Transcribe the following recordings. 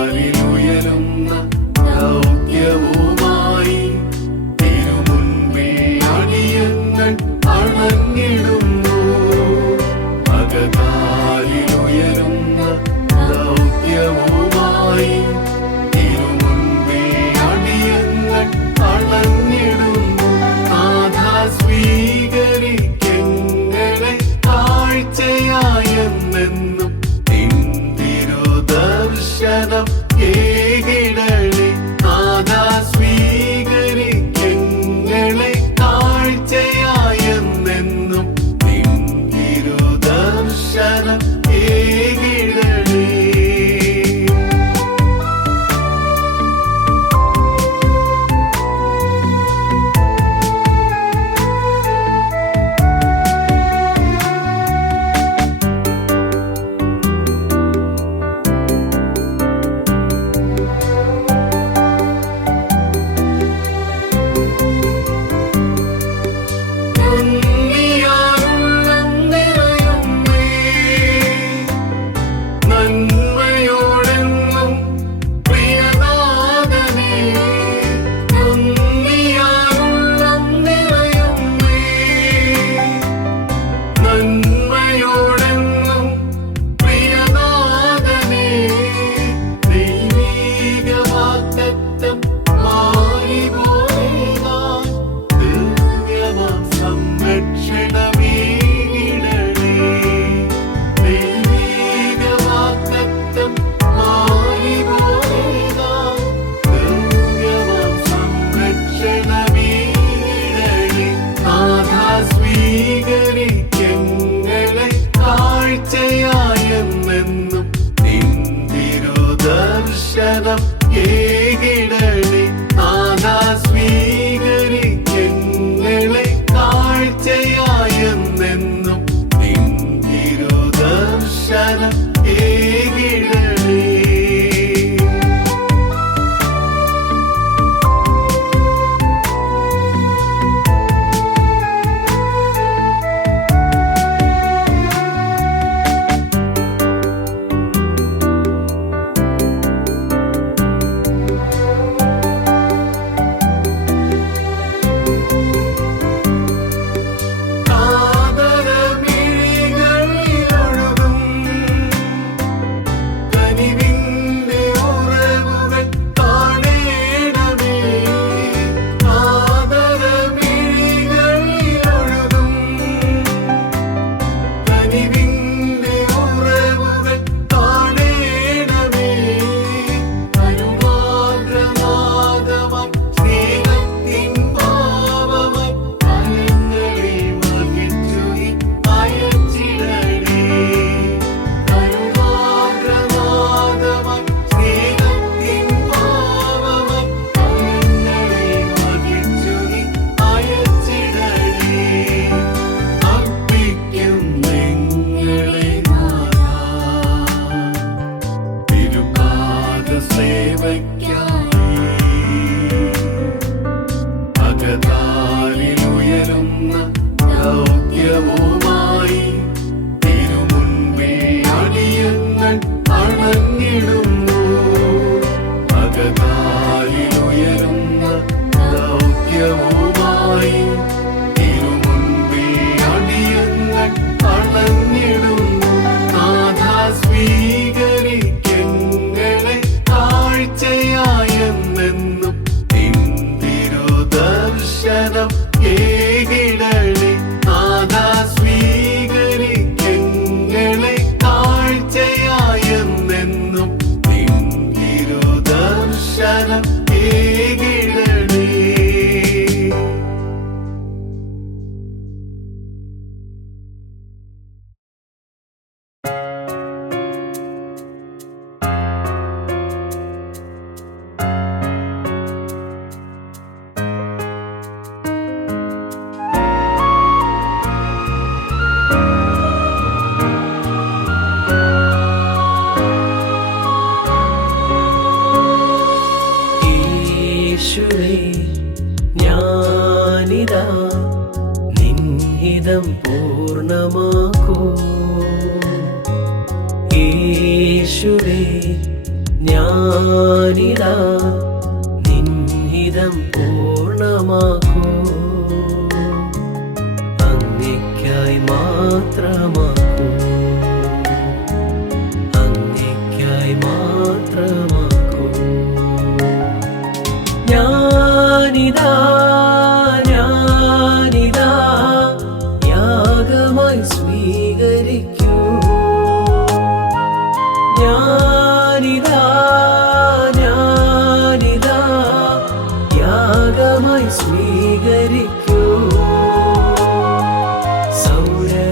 അകതാരിലുയരുന്ന ദൗത്യവുമായി തിരുമുൻപിൽ അടിയങ്ങൾ അണഞ്ഞിടുന്നു. അകതാരിലുയരുന്ന ദൗത്യവുമായി തിരുമുൻപിൽ അടിയങ്ങൾ അണഞ്ഞിടുന്നു. നാഥാ സ്വീകരിക്കെങ്ങളെ കാഴ്ചയായെന്നെന്നും ദർശനം ഏകിടണേ. നാഥാ സ്വീകരിക്കെങ്ങളെ കാഴ്ചയായെന്നെന്നും തിരുദർശനം ഏകിടണേ. സ്വീകരിക്കെങ്ങളെ കാഴ്ചയായെന്നെന്നും തിരുദർശനം ഏകിടണേ. നാഥാ സ്വീകരിക്കെങ്ങളെ കാഴ്ചയായെന്നെന്നും തിരുദർശനം ഏകിടണേ. യേശുവേ ഞാനിതാ നിൻഹിതം പൂർണ്ണമാക്കൂ അങ്ങയ്ക്കായി മാത്രമാക്കൂ അങ്ങയ്ക്കായി മാത്രമാക്കൂ ഞാനിതാ ഞാനിതാ യാഗമായി സ്വീകരിക്കൂ ഞാനിതാ ഞാനിതാ യാഗമായി സ്വീകരിക്കൂ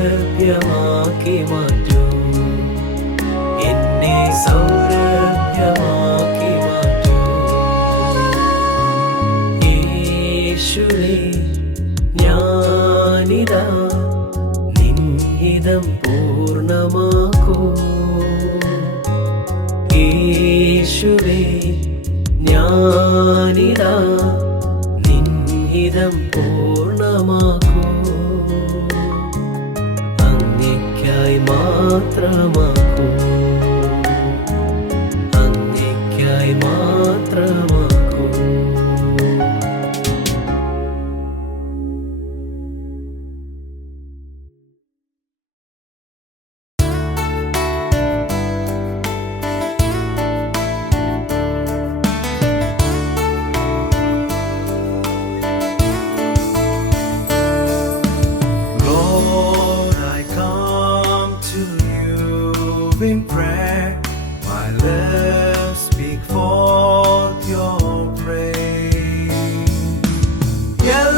സൗരഭ്യമാക്കി മാറ്റൂ എന്നെ സൗരഭ്യമാക്കി മാറ്റൂ യേശുവേ ഞാനിതാ നിൻഹിതം പൂർണ്ണമാക്കൂ യേശുവേ ഞാനിതാ നിൻഹിതം പൂർണ്ണമാക്കൂ അങ്ങയ്ക്കായി മാത്രമാക്കൂ അങ്ങയ്ക്കായി മാത്രമാക്കൂ Lord, I come to you in prayer. My lips speak forth your praise. El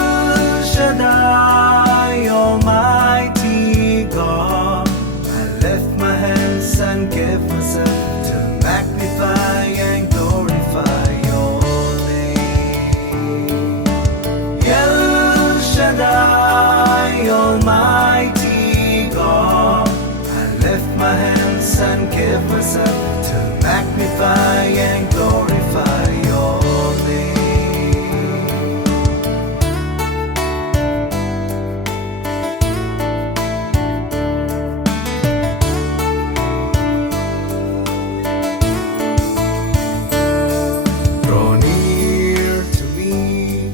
Shaddai, Almighty God, I lift my hands and give myself to magnify and glorify your name. El Shaddai, Almighty God, I lift my hands and give myself to magnify and glorify your name. Draw near to me,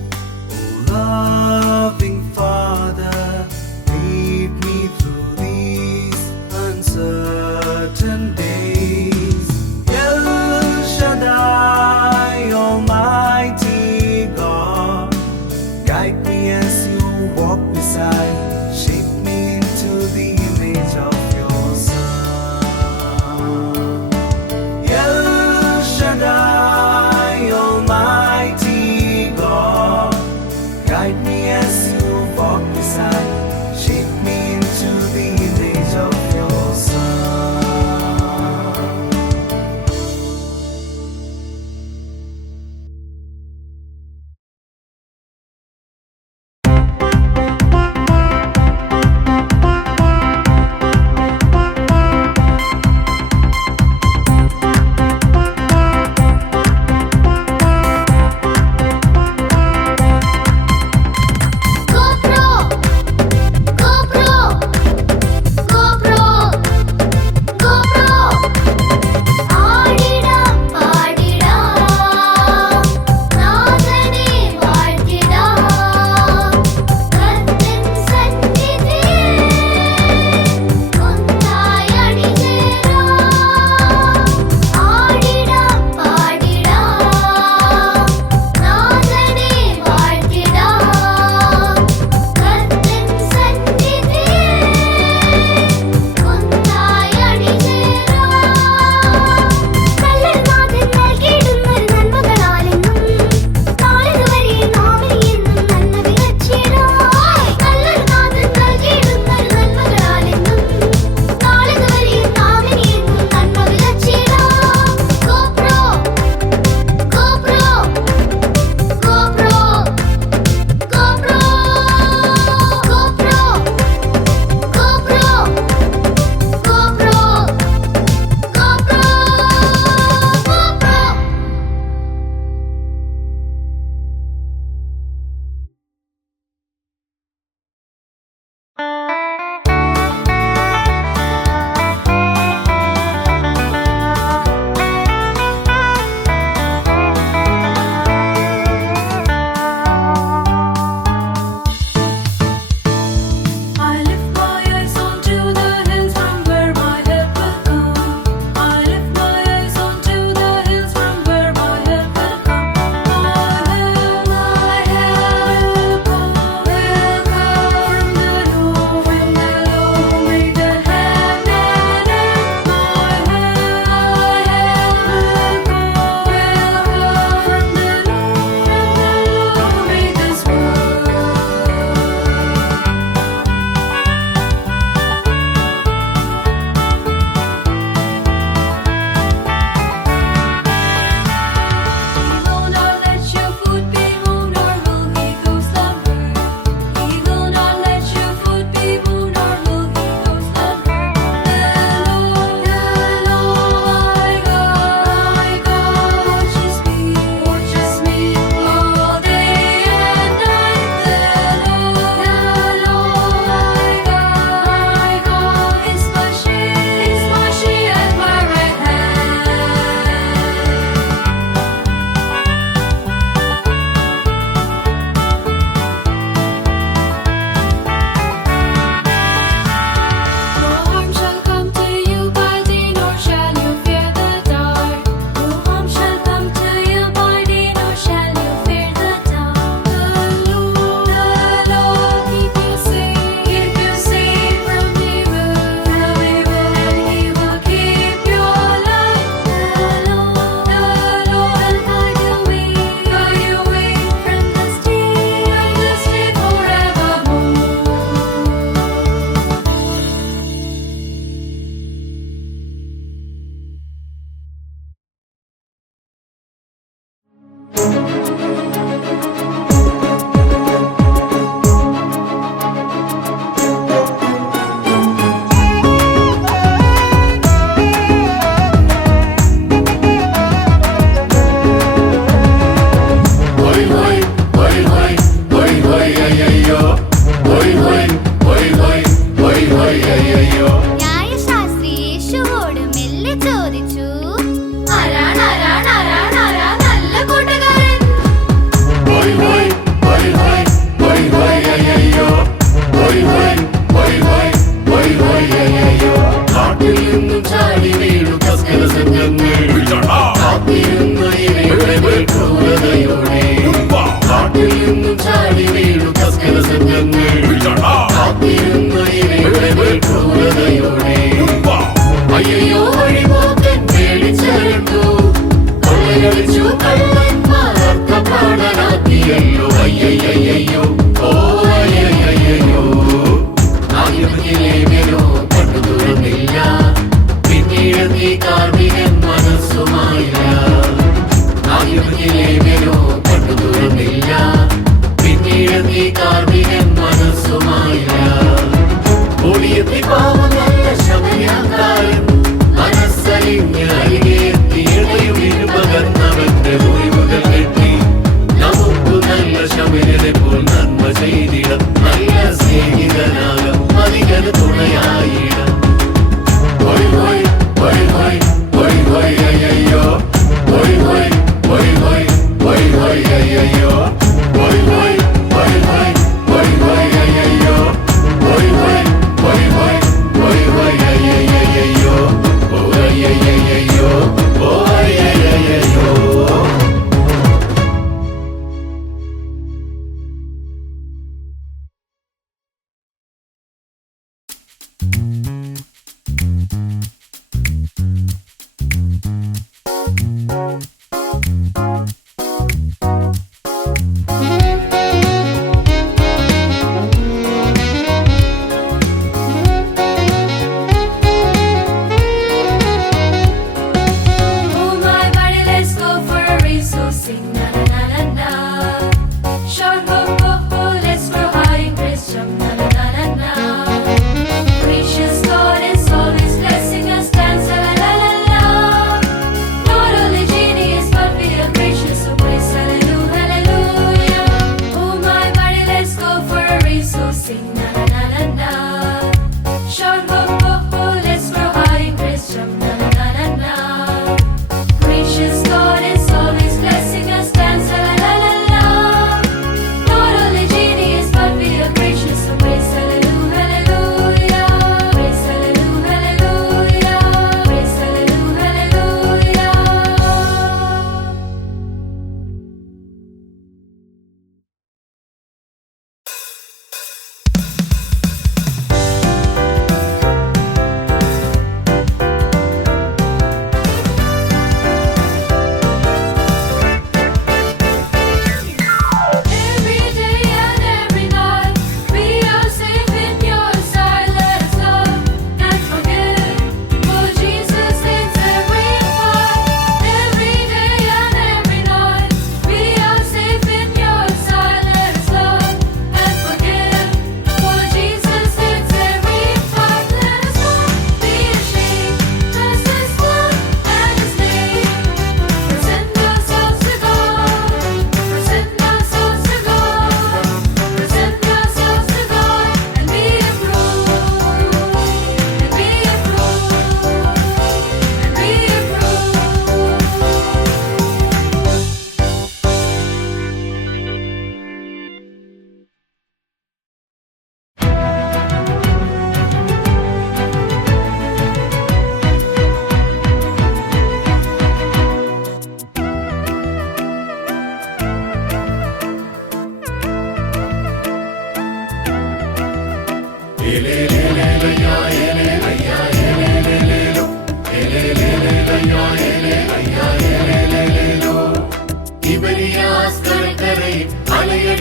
O loving Father, lead me through these uncertain days.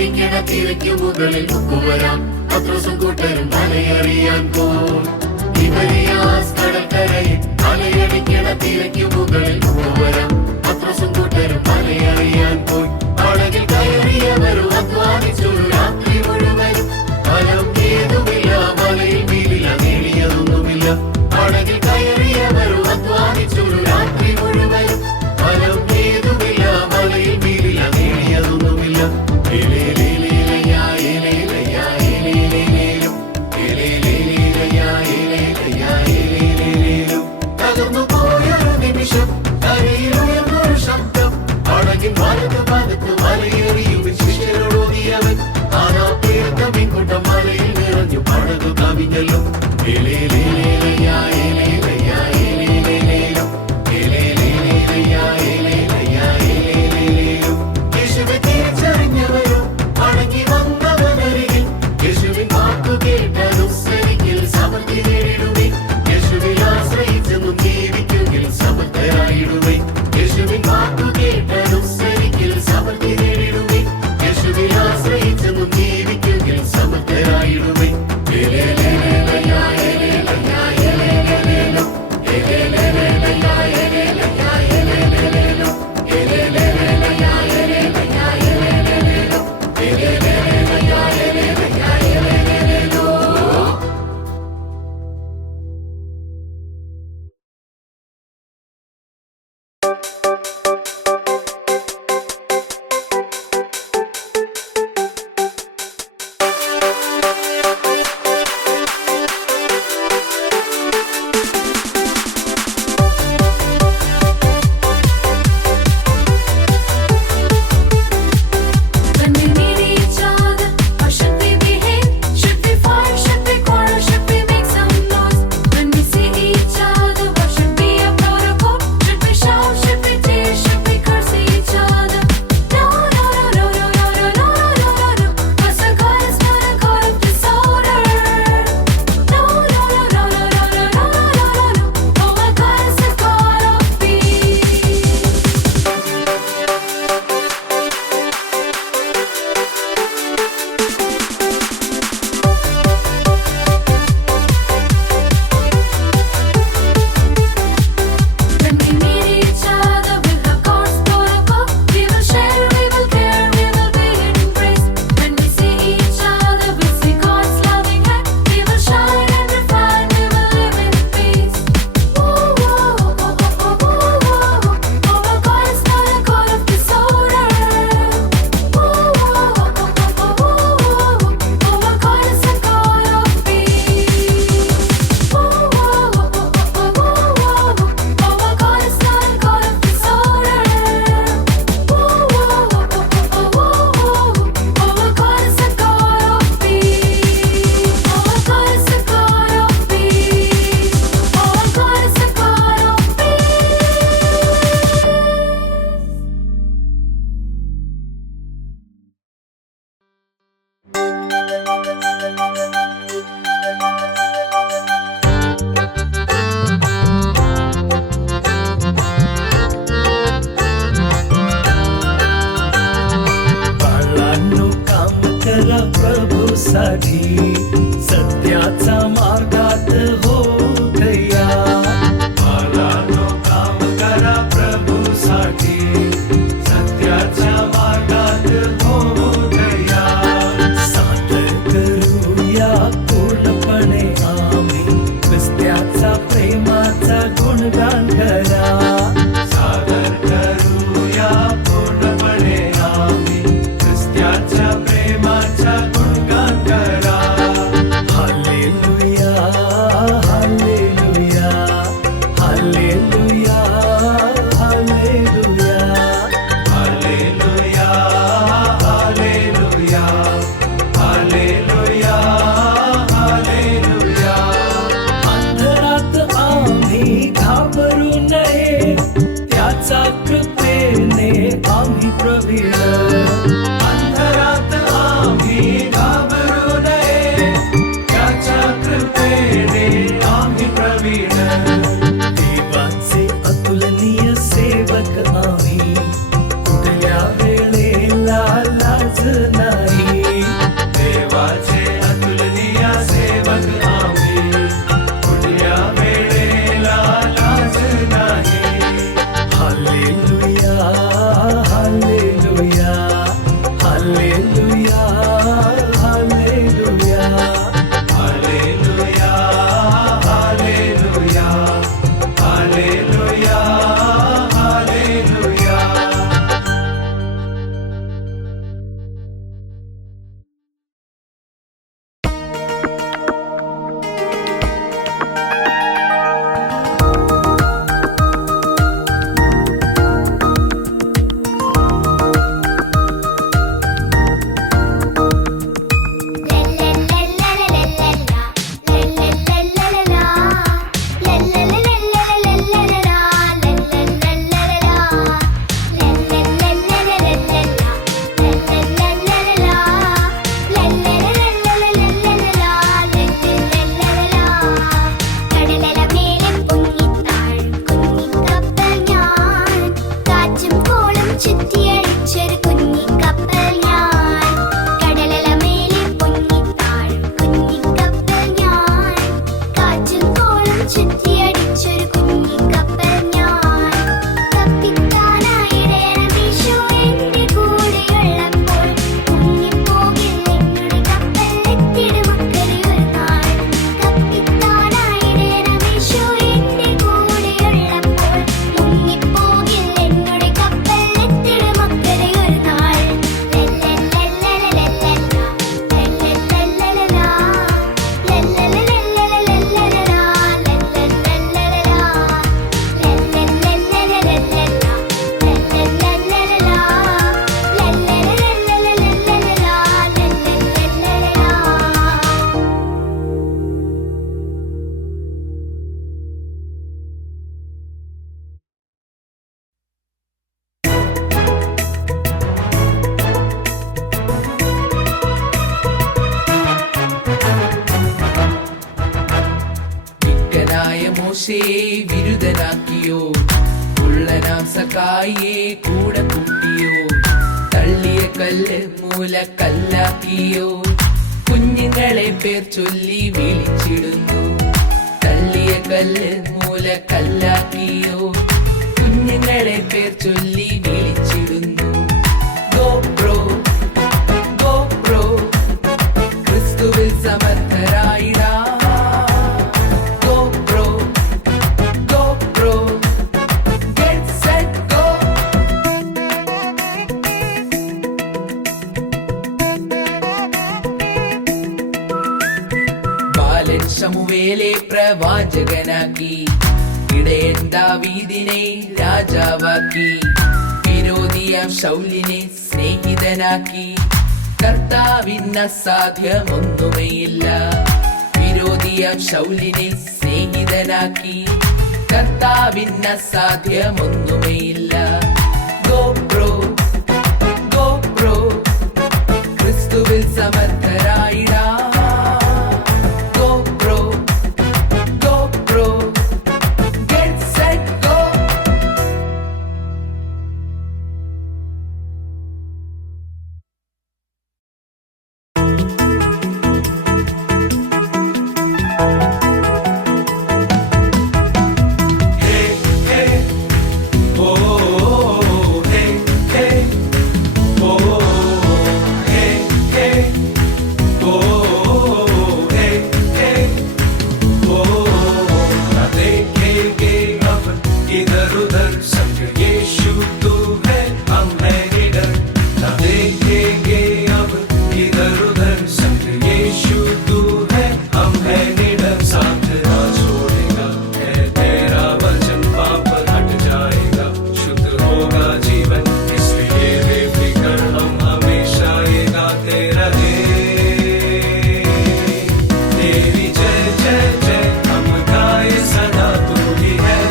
അലയടിക്കണ തിരയ്ക്കു മുകളിൽ മുക്കുവരാം പത്രോസും കൂട്ടരും മലയറിയാൻ പോയി. Tiberius കടൽക്കരയിൽ അലയടിക്കണ തിരയ്ക്കു മുകളിൽ മുക്കുവരാം പത്രോസും കൂട്ടരും മലയറിയാൻ പോയി. പടകിൽ കയറിയവരും അധ്വാനിച്ചൊരു രാത്രി മുഴുവനും ഫലം ഏതുമില്ല, മലയിൽ വീടില്ല, നേടിയതൊന്നുമില്ല. പടകിൽ കയറിയവരും അധ്വാനിച്ചൊരു രാത്രി മുഴുവനും ഫലം ഏതുമില്ല, മലയിൽ വീടില്ല, നേടിയതൊന്നുമില്ല. ഏലേലേലേലയാ, ഏലേലയാ, ഏലേലേലേലോ, ഏലേലേലേലയാ, ഏലേലയാ, ഏലേലേലേലോ. തകർന്നു പോയൊരു നിമിഷം കരയിൽ ഉയർന്നൊരു ശബ്ദം. പടകിൻ വലതുഭാഗത്ത് മലയേറിയുവിൻ ശിഷ്യരോടോതിയവൻ. ആനാ പേർത്ത മീൻകൂട്ടം മലയിൽ നിറഞ്ഞു പടകു കവിഞ്ഞല്ലോ. ഏലേലേലേലയാ, ഏലേലയാ, ഏലേലേലേലോ, ഏലേലേലേലയാ, ഏലേലയാ, ഏലേലേലേലോ. യേശുവെ തിരിച്ചറിഞ്ഞവരോ മടങ്ങി വന്നവനരികിൽ യേശുവിൻ വാക്കു കേട്ടനുസരിക്കിൽ സമൃദ്ധി നേടിടുവേ. യേശുവിൽ ആശ്രയിച്ചെന്നും ജീവിക്കുമെങ്കിൽ സമർത്ഥരായിടുവേ. യേശുവിൻ വാക്കു കേട്ടനുസരിക്കിൽ സമൃദ്ധി നേടിടുവേ. യേശുവിൽ ആശ്രയിച്ചെന്നും ജീവിക്കുമെങ്കിൽ സമർത്ഥരായിടുവേ. ഏലേലേലേലയാ, ഏലേലയാ, ഏലേലേലേലോ, ഏലേലേലേലയാ, ഏലേലയാ, ഏലേലേലേലോ, ഏലേലേലേലയാ, ഏലേലയാ, ഏലേലേലേലോ, ഏലേലേലേലയാ, ഏലേലയാ, ഏലേലേലേലോ. When we meet each other, how should we behave? Should we fight? Should we quarrel? Should we make some noise? When we see each other, what should be our protocol? Should we shout? Should we tear? Should we curse each other? No, no, no, no, no, no, no, no, no, no, no. 'Cause our God is not a God of disorder. No, no, no, no, no, no, no, no, no, no, no. Oh, my God is a God of peace. When we meet each other, we'll have God's protocol. We will share, we will care, we will be in praise. When we see each other, we see God's loving hand. We will shine and refine, we will live in peace. Whoa, whoa, oh, oh, oh, oh, whoa. Oh, my God is not a God of disorder. Whoa, whoa, oh, oh, oh, oh, whoa. Oh, my God is a God of peace. Whoa, whoa, oh, oh, oh, oh, whoa. Oh, my God is not a God of disorder. Whoa, whoa, oh, oh, oh, oh, whoa. Oh, my God is a God of peace. Oh, my God is a God of peace. Oh, my God is a God of peace. बाळांनो काम करा प्रभूसाठी सत्याचा मार्गात हो तयार. बाळांनो काम करा प्रभूसाठी सत्याच्या मार्गात हो तयार. सादर करूया पूर्णपणे आम्ही ख्रिस्त्याचा प्रेमाचा गुणगान करा. सादर करूया पूर्णपणे आम्ही ख्रिस्त्याच्या प्रेमाचा गुणगान करा. Hallelujah, hallelujah, hallelujah, hallelujah. Hallelujah, hallelujah, hallelujah, hallelujah. अंधरात आम्ही घाबरू नये, त्याचा कृपेने आम्ही प्रवीण. अंधरात आम्ही घाबरू नये, त्याच्या कृपेने आम्ही प्रवीण. देवाचे अतुलनीय सेवक आम्ही, कुठल्या वेळेला लाज नाही. മോശയെ വിരുദ്ധനാക്കിയോ, ഉള്ളനാം സഖായിയെ കൂടെ കൂട്ടിയോ, തള്ളിയ കല്ല് മൂലക്കല്ലാക്കിയോ, കുഞ്ഞുങ്ങളെ പേർ ചൊല്ലി വിളിച്ചിടുന്നു. തള്ളിയ കല്ല് മൂലക്കല്ലാക്കിയോ, കുഞ്ഞുങ്ങളെ പേർ ചൊല്ലി വിളിച്ചിടുന്നു. ഗോപ്രോ ഗോപ്രോ ക്രിസ്തുവിൽ സമർത്ഥരായിടാ. Go pro go pro get set go. ബാലൻ ശമൂവേലെ പ്രവാചകനാക്കി, ഇടയൻ ദാവീദിനെ രാജാവാക്കി, വിരോധിയാം ശൗലിനെ സ്നേഹിതനാക്കി. കർത്താവിന് അസാധ്യമൊന്നുമേയില്ല. വിരോധിയാം ശൗലിനെ സ്നേഹിതനാക്കി, കർത്താവിന് അസാധ്യമൊന്നുമേയില്ല. ഗോപ്രോ ഗോപ്രോ ക്രിസ്തുവിൽ സമർത്ഥരായിടാ. Go pro go pro get set go. इधर उधर संग यीशु तू है, हम है निडर, न देखेंगे अब इधर उधर संग यीशु तू है, हम है निडर. साथ ना छोड़ेगा है तेरा वचन, पाप हट जाएगा, शुद्ध होगा जीवन, इसलिए बेफिक्र हम हमेशा ये गाते रहे. तेरी जय जय जय हम गाए सदा, तू ही है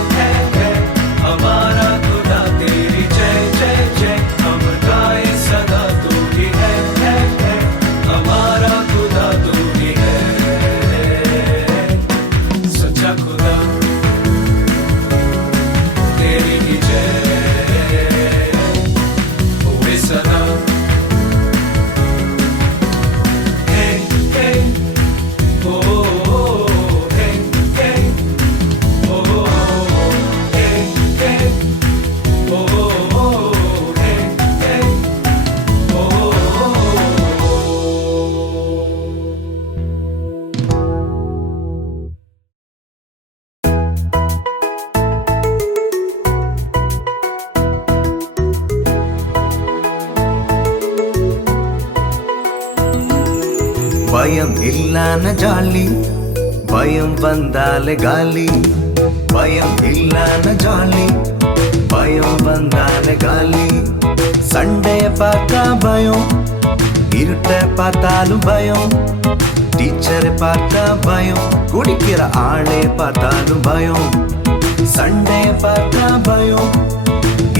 हमारा खुदा. तेरी जय जय जय हम गाए सदा, तू ही है हमारा खुदा. तू ही है सच्चा खुदा, तेरी ही जय होवे सदा. हे हे ओ हे हे ओ हे हे ओ हे हे ओ. ഭയം ഇല്ലാന്ന ജാലി, ഭയം വന്നാലെ ഗാലി. ഭയം ഇല്ലാന്ന ജാലി, ഭയം വന്നാലെ ഗാലി. സൺഡേ பார்த்தா பயம், இருட்ட பார்த்தாலும் பயம், டீச்சரை பார்த்தா பயம், குடிக்கிற ஆளே பார்த்தாலும் பயம். சண்டே பார்த்தா பயம்,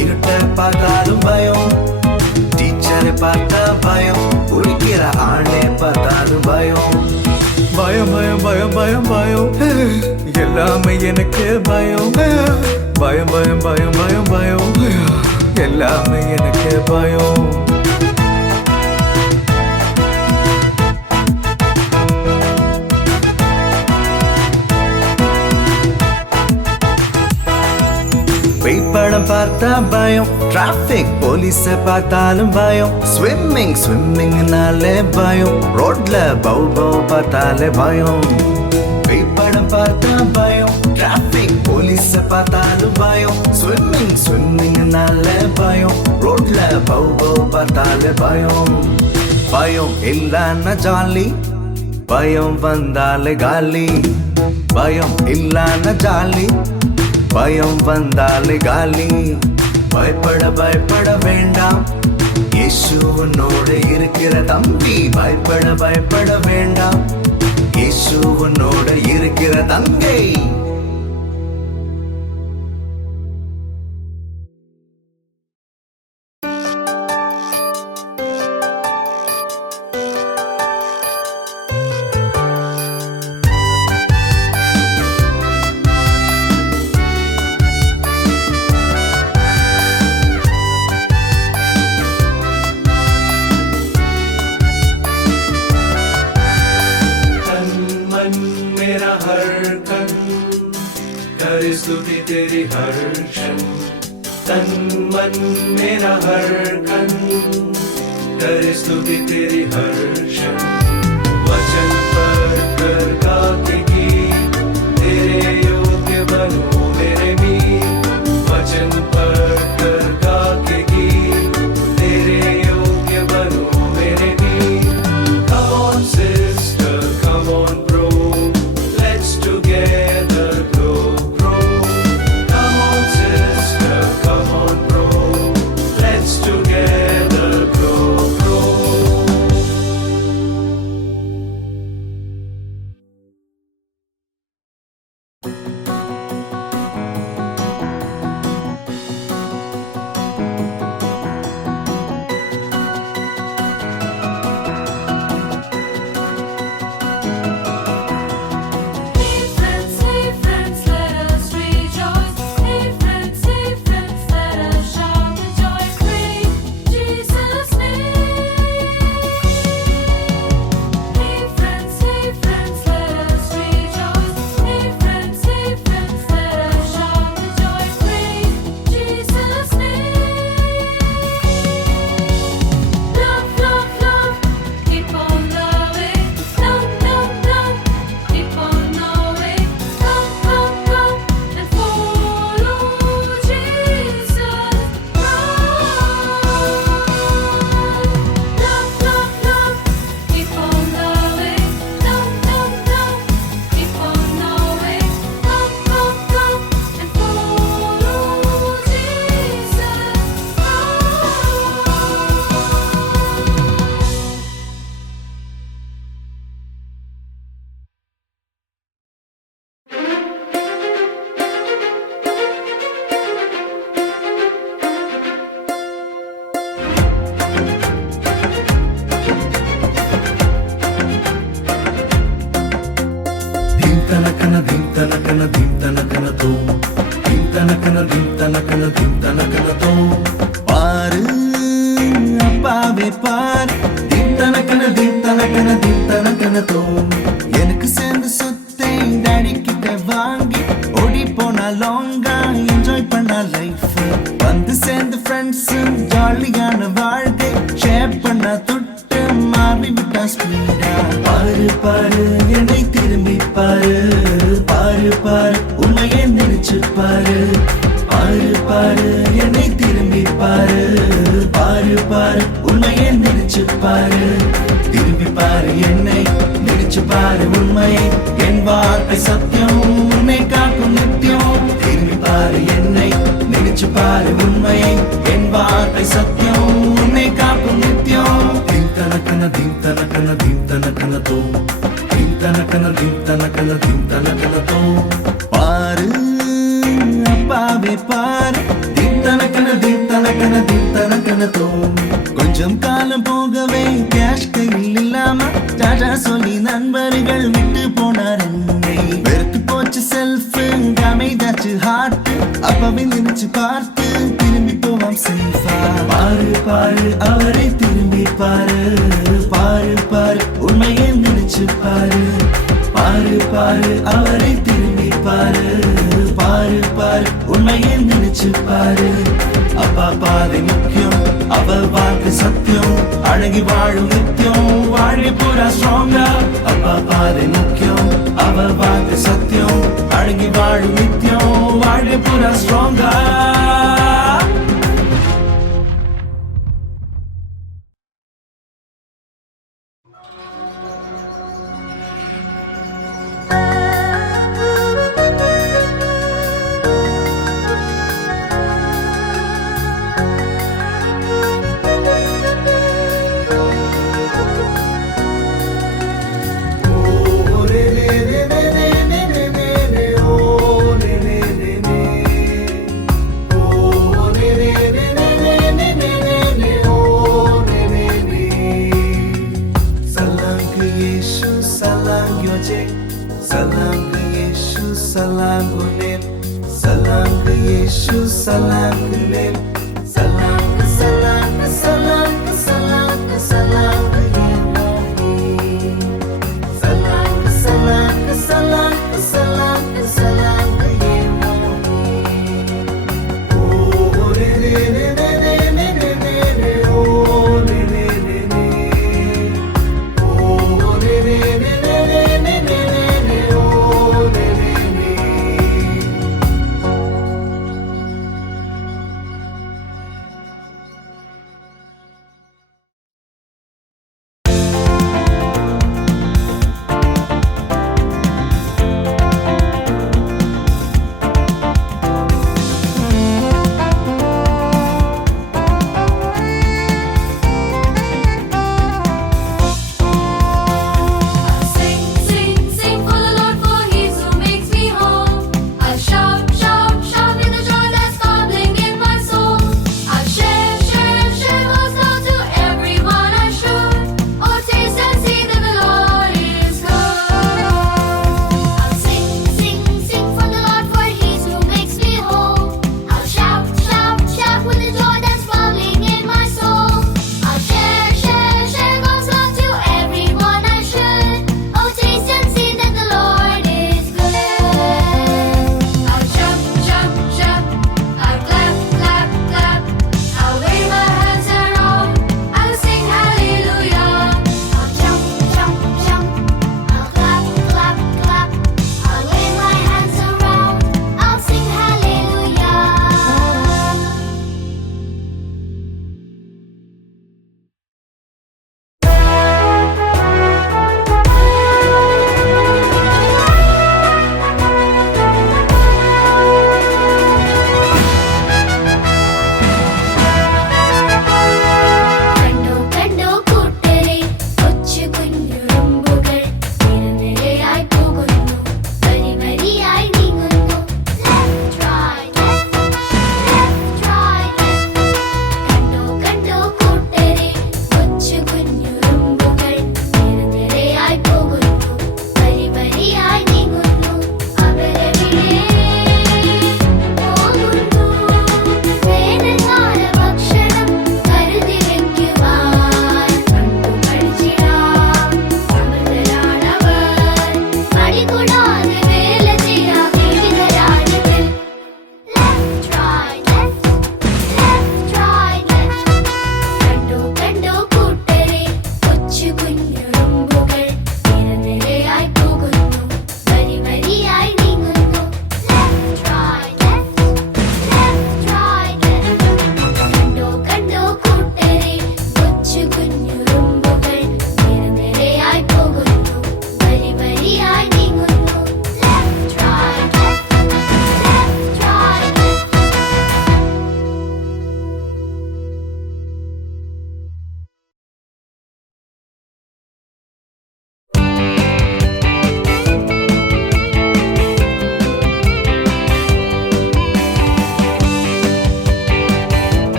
இருட்ட பார்த்தாலும் பயம், டீச்சரை பார்த்தா பயம், குடிக்கிற ஆளே பார்த்தாலும் பயம். பயம் பயம் பயம் பயம் பயம் எல்லாமே எனக்கு பயம். பயம் பயம் பயம் பயம் பயம் எல்லாமே எனக்கு பயம். படம் பார்த்தா பயம், டிராபிக் போலீஸ பார்த்தாலும் பயம், ஸ்விம்மிங் ஸ்விம்மிங்னாலே பயம், ரோட்ல பவு பவு பார்த்தாலே பயம். படம் பார்த்தா பயம், டிராபிக் போலீஸ பார்த்தாலும் பயம், ஸ்விம்மிங் ஸ்விம்மிங்னாலே பயம், ரோட்ல பவு பவு பார்த்தாலே பயம். பயம் இல்லன்னா ஜாலி, பயம் வந்தாலே காலி. பயம் இல்லன்னா ஜாலி, பயம் வந்தாலே காலி. பயப்பட பயப்பட வேண்டாம், இயேசு உன்னோடு இருக்கிற தம்பி. பயப்பட பயப்பட வேண்டாம், இயேசு உன்னோடு இருக்கிற தங்கை. करे स्तुति तेरी हर क्षण तन मन मेरा हर कण करे स्तुति तेरी हर क्षण वचन पर कर गाके गीत तेरे योग्य बनो मेरे मीत वचन पर कर गाके गीत तेरे योग्य बनो मेरे मीत Come on sister, come on bro, let's together grow. Come on sister, come on bro, let's together grow. Hey friends, let us rejoice. Hey friends, let us shout the joy. Praise Jesus' name. Hey friends, let us rejoice. Hey friends, let us shout the joy. Praise Jesus' name. Love, love, love, keep on loving. Love, love, love, keep on knowing. Come, come, come, and follow Jesus Christ. Love, love, love, keep on loving. Love, love, love, keep on knowing. Come, come, come, and follow Jesus Christ. dim tanakana dim tanakana dim tanakana tom dim tanakana dim tanakana dim tanakana tom பாரு அப்பாவே பாரு dim tanakana dim tanakana dim tanakana tom எனக்கு சேர்ந்து சொத்தை daddy கிட்ட வாங்கி ஓடி போனா லாங்கா என்ஜாய் பண்ணா லைஃப் வந்து சேர்ந்து ஃப்ரெண்ட்ஸ் ஜாலியான வாழ்க்கை ஷேர் பண்ணா தொட்டு மாறி விட்டா ஸ்பீடா பாரு பாரு என்னை திரும்பி பாரு பாரு பாரு உண்மையை நினைச்சு பாரு பாரு பாரு என்னை திரும்பி பாரு பாரு பாரு உண்மையை நினைச்சு பாரு திரும்பி பாரு என்னை நினைச்சு பாரு உண்மையை என் வார்த்தை சத்தியம் உன்னை காக்கும் நித்தியம் திரும்பி பாரு என்னை நினைச்சு பாரு உண்மையை என் வார்த்தை சத்தியம் உன்னை காக்கும் நித்தியம் dim tanakana dim tanakana dim tanakana tom dim tanakana dim tanakana dim tanakana tom பாரு அப்பாவே பாரு dim tanakana dim tanakana dim tanakana tom கொஞ்சம் காலம் போகவே கேஷ் கையில் இல்லாம டாடா சொல்லி நண்பர்கள் விட்டு போனார் என்னை வெறுத்து போச்சு செல்ஃப் அமைதாச்சு ஹார்ட் அப்பவே நினைச்சு பார்த்து திரும்பி போவாம் சேஃபா பாரு பாரு அவரை திரும்பி பாரு பாரு பாரு உண்மையை நினைச்சு பாரு பாரு பாரு அவரை திரும்பி பாரு பாரு பாரு உண்மையை நினைச்சு பாரு அப்பா பாதை முக்கியம் அவர் வாழ்க்கை சத்தியம் அழகி வாழும் நித்தியம் வாழை பூரா ஸ்ட்ராங்கா அப்பா பாதை முக்கியம் அவர் வாழ்க்கை சத்தியம் அழகி வாழும் நித்தியம் வாழை பூரா ஸ்ட்ராங்கா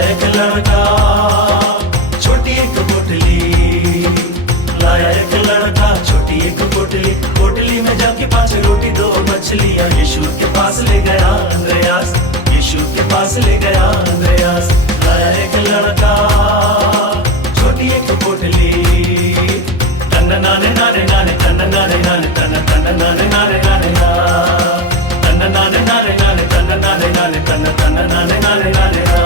एक लड़का छोटी एक पोटली, लाया एक लड़का छोटी एक पोटली, पोटली में जाके 5 रोटी 2 मछलियां यीशु के पास ले गया अंद्रयास, यीशु के पास ले गया अंद्रयास। लाया एक लड़का छोटी एक पोटली, तन्न नाने नाने नाने तन्न नाने नाने तन्न तन्न नाने नाने नाने ना, तन्न नाने नाने नाने तन्न नाने नाने तन्न तन्न नाने नाने नाने ना।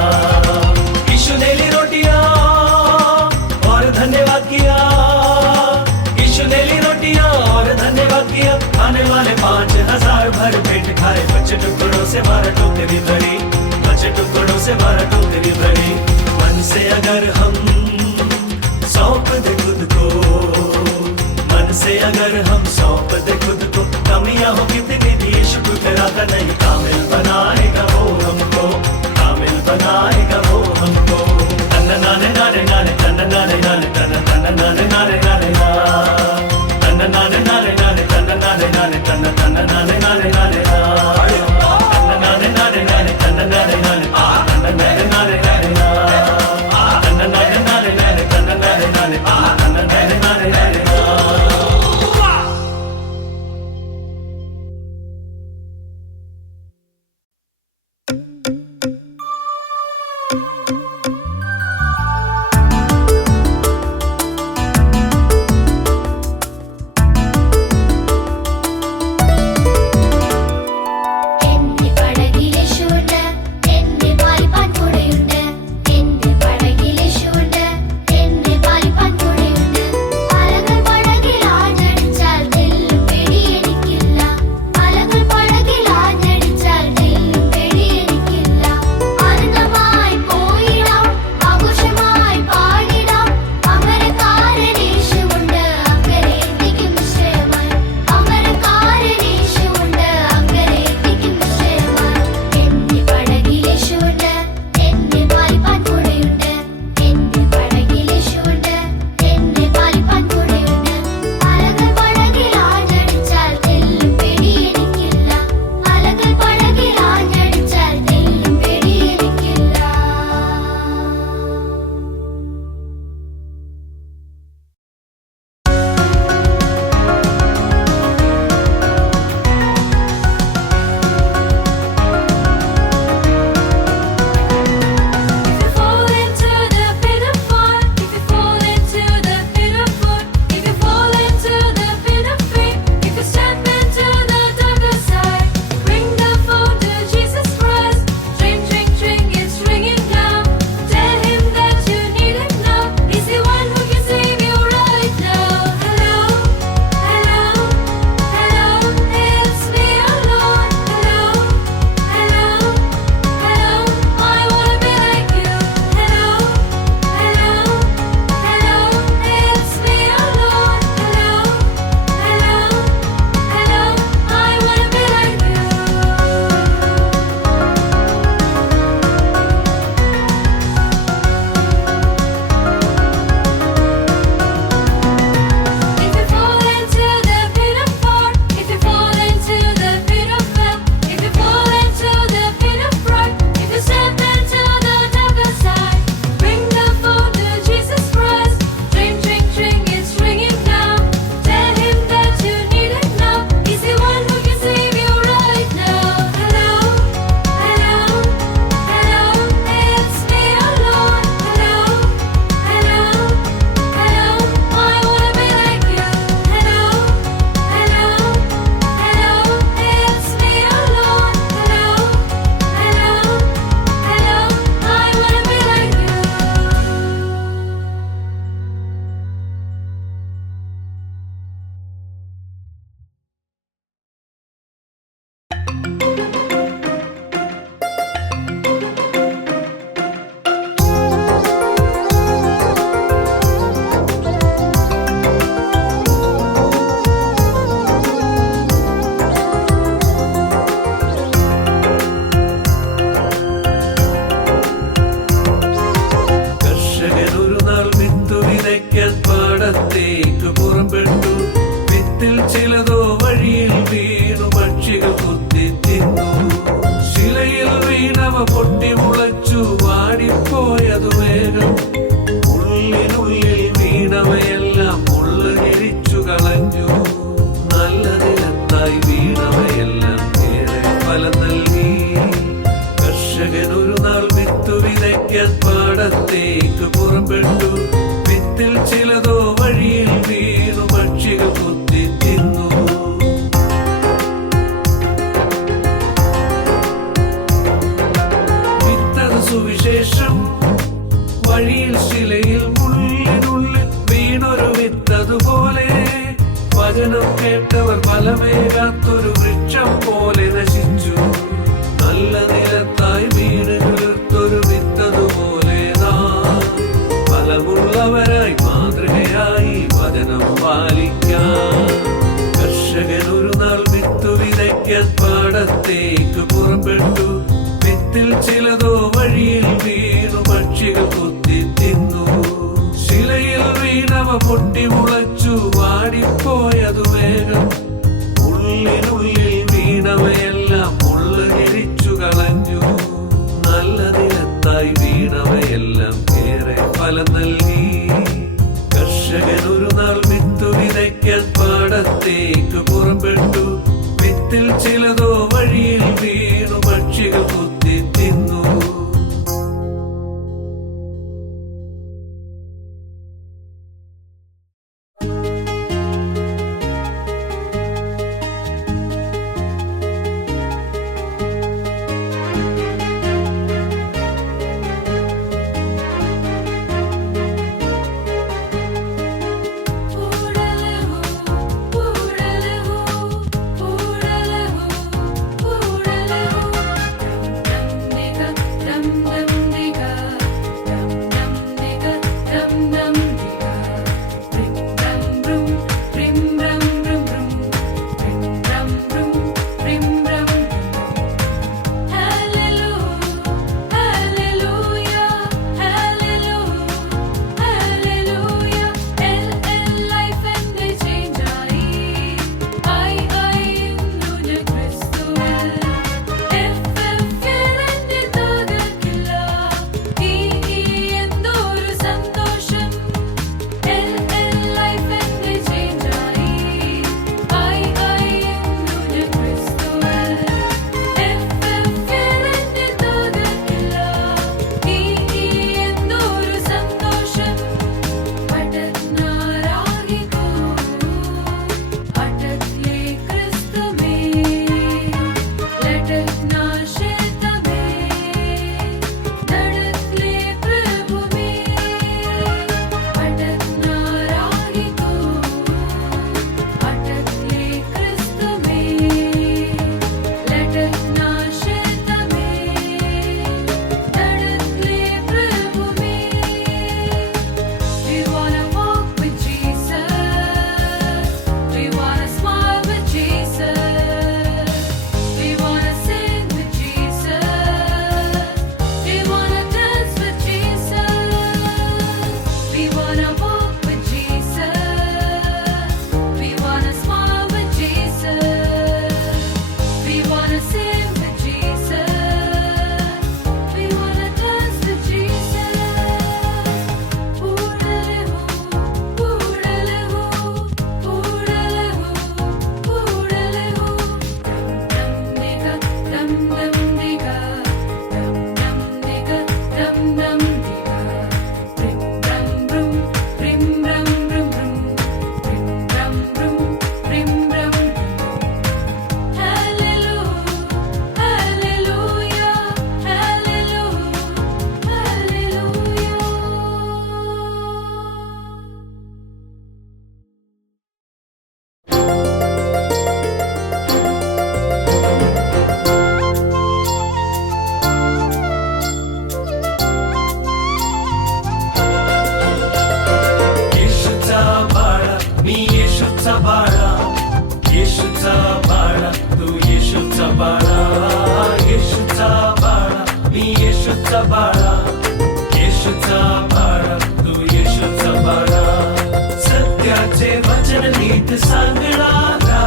यीशु ने ली रोटियां और धन्यवाद किया, यीशु ने ली रोटियां और धन्यवाद किया। खाने वाले 5000 भर पेट खाए, बचे टुकड़ों से 12 टोकरी भरी, बचे टुकड़ों से 12 टोकरी भरी। मन से अगर हम सौंप दे खुद को, मन से अगर हम सौंप दे खुद को, कमियां हो कितनी भी यीशु ठुकराता नहीं, कामिल बनाएगा वो हमको, कामिल बनाएगा वो हमको। तन्न नाने नाने नाने तन्न नाने नाने तन्न तन्न नाने नाने नाने ना, तन्न नाने नाने नाने तन्न नाने नाने तन्न तन्न नाने नाने नाने ना, तन्न नाने नाने नाने तन्न नाने नाने तन्न नाने नाने नाने ना, तन्न नाने नाने नाने तन्न नाने नाने तन्न नाने नाने नाने ना। എന്റെ പടകിലേശുണ്ട്, എന്നെ പാലിപ്പാൻ കൂടെയുണ്ട്, എന്റെ പടകിലേശുണ്ട്, എന്നെ പാലിപ്പാൻ കൂടെയുണ്ട്. അലകൾ പടകിൽ ആഞ്ഞടിച്ചാൽ തെല്ലും പേടി എനിക്കില്ല, അലകൾ പടകിൽ ആഞ്ഞടിച്ചാൽ തെല്ലും പേടി എനിക്കില്ല. ആനന്ദമായി പോയി വിതയ്ക്കാൻ പാടത്തേക്ക് പുറപ്പെട്ടു. വിത്തിൽ ചിലതോ വഴിയിൽ വീണു, പക്ഷികൾ കുത്തി തിന്നു. വിത്തത് സുവിശേഷം, വഴിയിൽ ശിലയിൽ മുള്ളിനുള്ളിൽ വീണൊരു വിത്തതുപോലെ. വചനം കേട്ടവർ ഫലമേകാത്തൊരു വൃക്ഷം പോലെ നശിച്ചു. നല്ല നിലത്തായി വീണ് കുളിർത്തൊരു വിത്തതുപോലെ നാം ഫലമുള്ളവരായി മാതൃകയായി വചനം പാലിക്കാം. കർഷകൻ ഒരു നാൾ വിത്തു വിതയ്ക്കാൻ പാടത്തേക്ക് പുറപ്പെട്ടു. വിത്തിൽ ചിലതോ വഴിയിൽ വീണു, പക്ഷികൾ കുത്തി തിന്നു. ശിലയിൽ വീണവ പൊട്ടി മുളച്ചു, വാടിപ്പോയതു വേഗം. ഉള്ളിനുള്ളിൽ വീണവയെല്ലാം മുള്ളുകിഴിച്ചു കളഞ്ഞു. നല്ല നിലത്തായി വീണവയെല്ലാം ഏറെ ഫലം നൽകി. കർഷകൻ ഒരു നാൾ വിത്തു വിതയ്ക്കാൻ പാടത്തേക്ക് പുറപ്പെട്ടു. വിത്തിൽ ചിലതോ വഴിയിൽ വീണു, പക്ഷികൾ കുത്തി തിന്നു. बाळा, येशूचा बाळा, तू येशूचा बाळा. सत्याचे वचन नीट सांगणारा,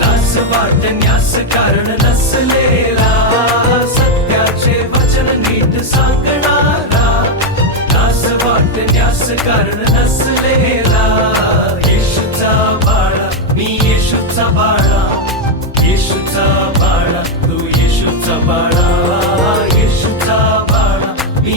लास वाटण्यास कारण नसलेला. सत्याचे वचन नीट सांगणारा, लास वाटण्यास कारण नसलेला. येशूचा बाळा, मी येशूचा बाळा, येशूचा बाळा, तू येशूचा बाळा. येशूचा बाळा, मी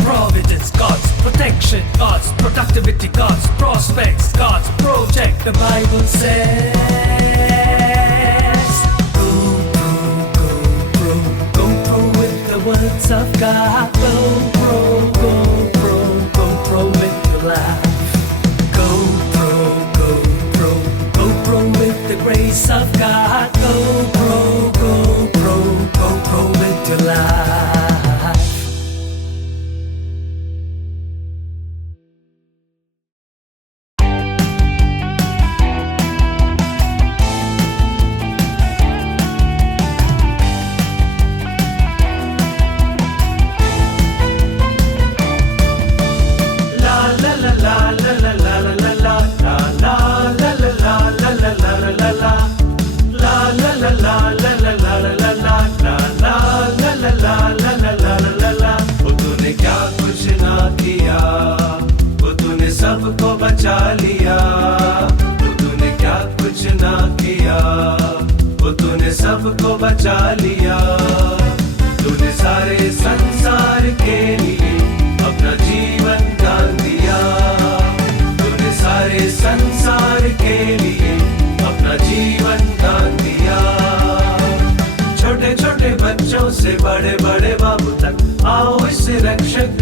productivity, God's prospects, God's project. The Bible says, go pro with the words of God. Go pro with your life. Go pro with the grace of God. Go pro with your life. सबको बचा लिया, वो तूने क्या कुछ ना किया, वो तूने सबको बचा लिया। तूने सारे संसार के लिए अपना जीवन दान दिया, तूने सारे संसार के लिए अपना जीवन दान दिया। छोटे छोटे बच्चों से बड़े बड़े बाबू तक आओ इस रक्षक